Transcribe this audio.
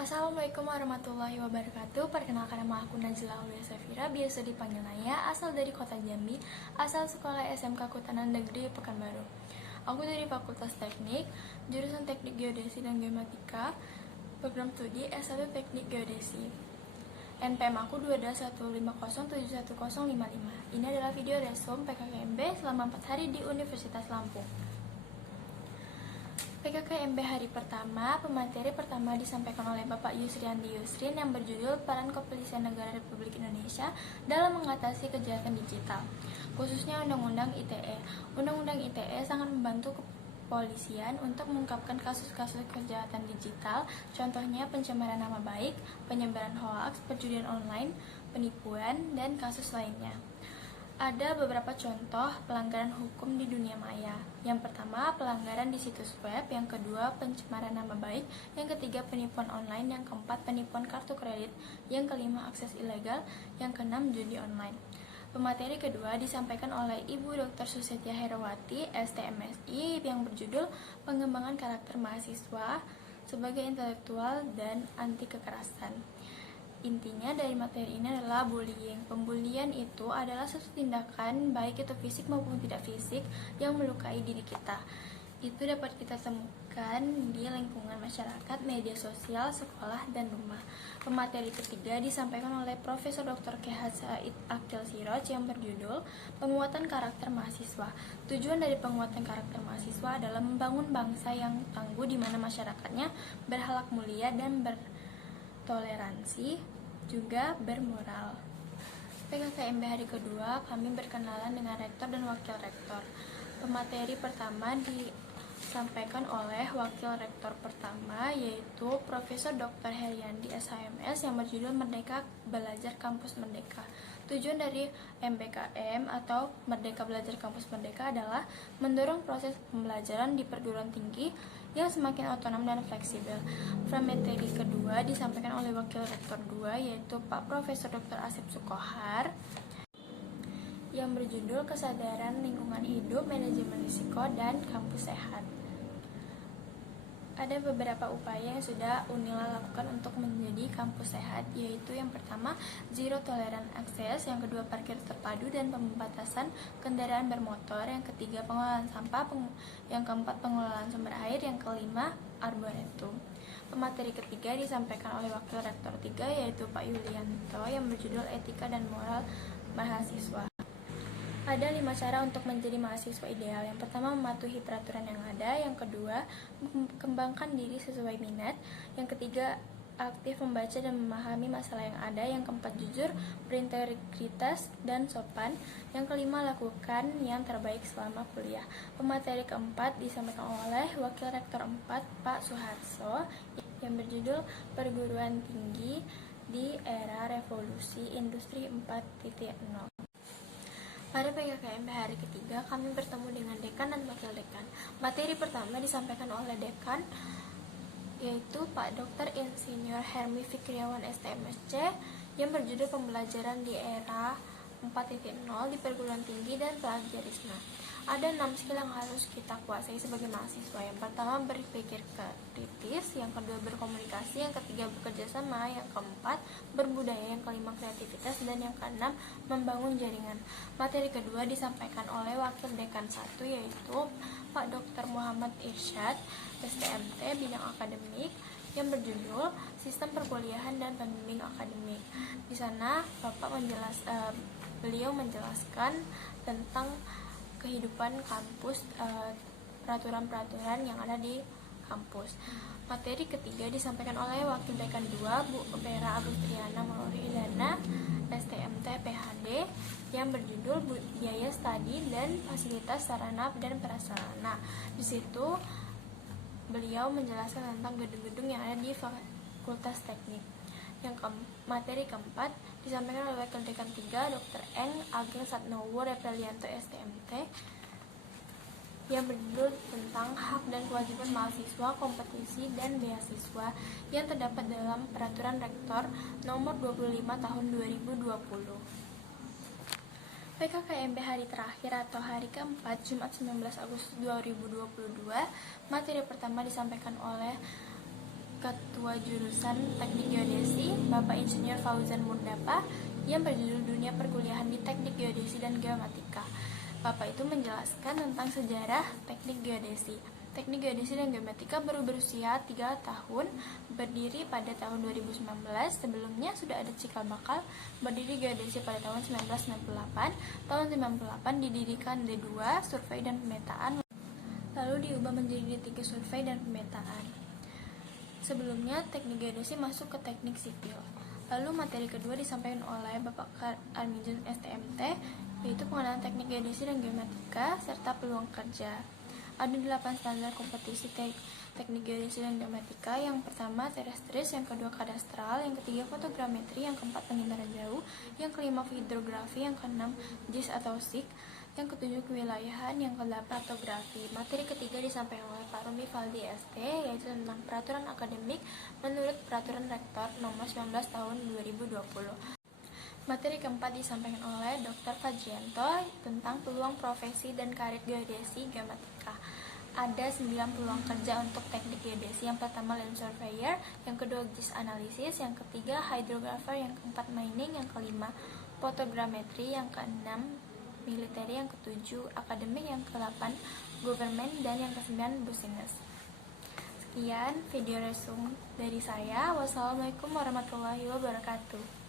Assalamualaikum warahmatullahi wabarakatuh. Perkenalkan, nama aku Najla Aulia Safira, biasa dipanggil Naya, asal dari kota Jambi, asal sekolah SMK Kutanan Negeri Pekanbaru. Aku dari Fakultas Teknik, jurusan Teknik Geodesi dan Geomatika, program studi S1 Teknik Geodesi. NPM aku 22150710055. Ini adalah video resume PKKMB selama 4 hari di Universitas Lampung. PKKMB hari pertama, pemateri pertama disampaikan oleh Bapak Yusriandi Yusrin yang berjudul Peran Kepolisian Negara Republik Indonesia dalam mengatasi kejahatan digital, khususnya Undang-Undang ITE. Undang-Undang ITE sangat membantu kepolisian untuk mengungkapkan kasus-kasus kejahatan digital, contohnya pencemaran nama baik, penyebaran hoaks, perjudian online, penipuan, dan kasus lainnya. Ada beberapa contoh pelanggaran hukum di dunia maya. Yang pertama, pelanggaran di situs web. Yang kedua, pencemaran nama baik. Yang ketiga, penipuan online. Yang keempat, penipuan kartu kredit. Yang kelima, akses ilegal. Yang keenam, judi online. Pemateri kedua disampaikan oleh Ibu Dr. Susetya Herawati, STMSI, yang berjudul Pengembangan Karakter Mahasiswa sebagai Intelektual dan Anti Kekerasan. Intinya dari materi ini adalah bullying. Pembulian itu adalah suatu tindakan, baik itu fisik maupun tidak fisik, yang melukai diri kita. Itu dapat kita temukan di lingkungan masyarakat, media sosial, sekolah, dan rumah. Pemateri ketiga disampaikan oleh Profesor Dr. K.H. Said Akil Siroj yang berjudul Penguatan Karakter Mahasiswa. Tujuan dari penguatan karakter mahasiswa adalah membangun bangsa yang tangguh di mana masyarakatnya berakhlak mulia dan toleransi, juga bermoral. PKKMB hari kedua, kami berkenalan dengan rektor dan wakil rektor. Pemateri pertama disampaikan oleh wakil rektor pertama, yaitu Profesor Dr. Heriandi SHMS yang berjudul Merdeka Belajar Kampus Merdeka. Tujuan dari MBKM atau Merdeka Belajar Kampus Merdeka adalah mendorong proses pembelajaran di perguruan tinggi yang semakin otonom dan fleksibel. Materi kedua disampaikan oleh Wakil Rektor 2, yaitu Pak Profesor Dr. Asep Sukohar, yang berjudul Kesadaran Lingkungan Hidup, Manajemen Risiko, dan Kampus Sehat. Ada beberapa upaya yang sudah Unila lakukan untuk menjadi kampus sehat, yaitu yang pertama, zero tolerant access, yang kedua, parkir terpadu dan pembatasan kendaraan bermotor, yang ketiga, pengelolaan sampah, yang keempat, pengelolaan sumber air, yang kelima, arboretum. Pemateri ketiga disampaikan oleh Wakil Rektor 3, yaitu Pak Yulianto, yang berjudul Etika dan Moral Mahasiswa. Ada 5 cara untuk menjadi mahasiswa ideal. Yang pertama, mematuhi peraturan yang ada. Yang kedua, mengembangkan diri sesuai minat. Yang ketiga, aktif membaca dan memahami masalah yang ada. Yang keempat, jujur, berintegritas, dan sopan. Yang kelima, lakukan yang terbaik selama kuliah. Pemateri keempat disampaikan oleh Wakil Rektor 4, Pak Suharso, yang berjudul Perguruan Tinggi di Era Revolusi Industri 4.0. Pada PKKMB hari ketiga, kami bertemu dengan dekan dan wakil dekan. Materi pertama disampaikan oleh dekan, yaitu Pak Dr. Insinyur Hermi Fikriawan STMSC, yang berjudul Pembelajaran di Era 4.0 di Perguruan Tinggi dan Plagiarisme. Ada 6 skill yang harus kita kuasai sebagai mahasiswa. Yang pertama, berpikir kritis. Yang kedua, berkomunikasi. Yang ketiga, bekerja sama. Yang keempat, berbudaya. Yang kelima, kreativitas. Dan yang keenam, membangun jaringan. Materi kedua disampaikan oleh Wakil Dekan 1, yaitu Pak Dr. Muhammad Irsyad, STMT, bidang akademik, yang berjudul Sistem Perkuliahan dan Pembimbing Akademik. Di sana, beliau menjelaskan tentang kehidupan kampus, peraturan-peraturan yang ada di kampus. Materi ketiga disampaikan oleh Wakil Dekan 2, Bu Vera Agustriana Mauridana, STMT PhD, yang berjudul Biaya Studi dan Fasilitas Sarana dan Prasarana. Di situ beliau menjelaskan tentang gedung-gedung yang ada di Fakultas Teknik. Materi keempat disampaikan oleh Wakil Dekan 3, Dr. Eng Ageng Satnowo Repelianto STMT, yang berjudul tentang hak dan kewajiban mahasiswa, kompetisi, dan beasiswa yang terdapat dalam Peraturan Rektor Nomor 25 Tahun 2020. PKKMB hari terakhir atau hari keempat, Jumat 19 Agustus 2022, materi pertama disampaikan oleh Ketua Jurusan Teknik Geodesi, Bapak Insinyur Fauzan Murdapa, yang berjudul Dunia Perkuliahan di Teknik Geodesi dan Geomatika. Bapak itu menjelaskan tentang sejarah teknik geodesi. Teknik geodesi dan geomatika baru berusia 3 tahun, berdiri pada tahun 2019. Sebelumnya sudah ada cikal bakal berdiri geodesi pada tahun 1998. Tahun 1998 didirikan D2, survei dan pemetaan, lalu diubah menjadi D3, survei dan pemetaan. Sebelumnya teknik geodesi masuk ke teknik sipil. Lalu materi kedua disampaikan oleh Bapak Armijun STMT, yaitu pengenalan teknik geodesi dan geomatika serta peluang kerja. Ada 8 standar kompetisi teknik geodesi dan geomatika. Yang pertama terestris, yang kedua kadastral, yang ketiga fotogrametri, yang keempat pengindaran jauh, yang kelima hidrografi, yang keenam JIS atau SIK, yang ketujuh kewilayahan, yang kedelapan kartografi. Materi ketiga disampaikan oleh Pak Rumi Faldi ST, yaitu tentang peraturan akademik menurut Peraturan Rektor Nomor 19 Tahun 2020. Materi keempat disampaikan oleh Dr. Fajrianto tentang peluang profesi dan karir geodesi geomatika. Ada 9 peluang kerja untuk teknik geodesi. Yang pertama land surveyor, yang kedua JIS analisis, yang ketiga hydrographer, yang keempat mining, yang kelima fotogrametri, yang keenam military, yang ketujuh akademik, yang ke-8 government, dan yang ke-9 business. Sekian video resume dari saya. Wassalamualaikum warahmatullahi wabarakatuh.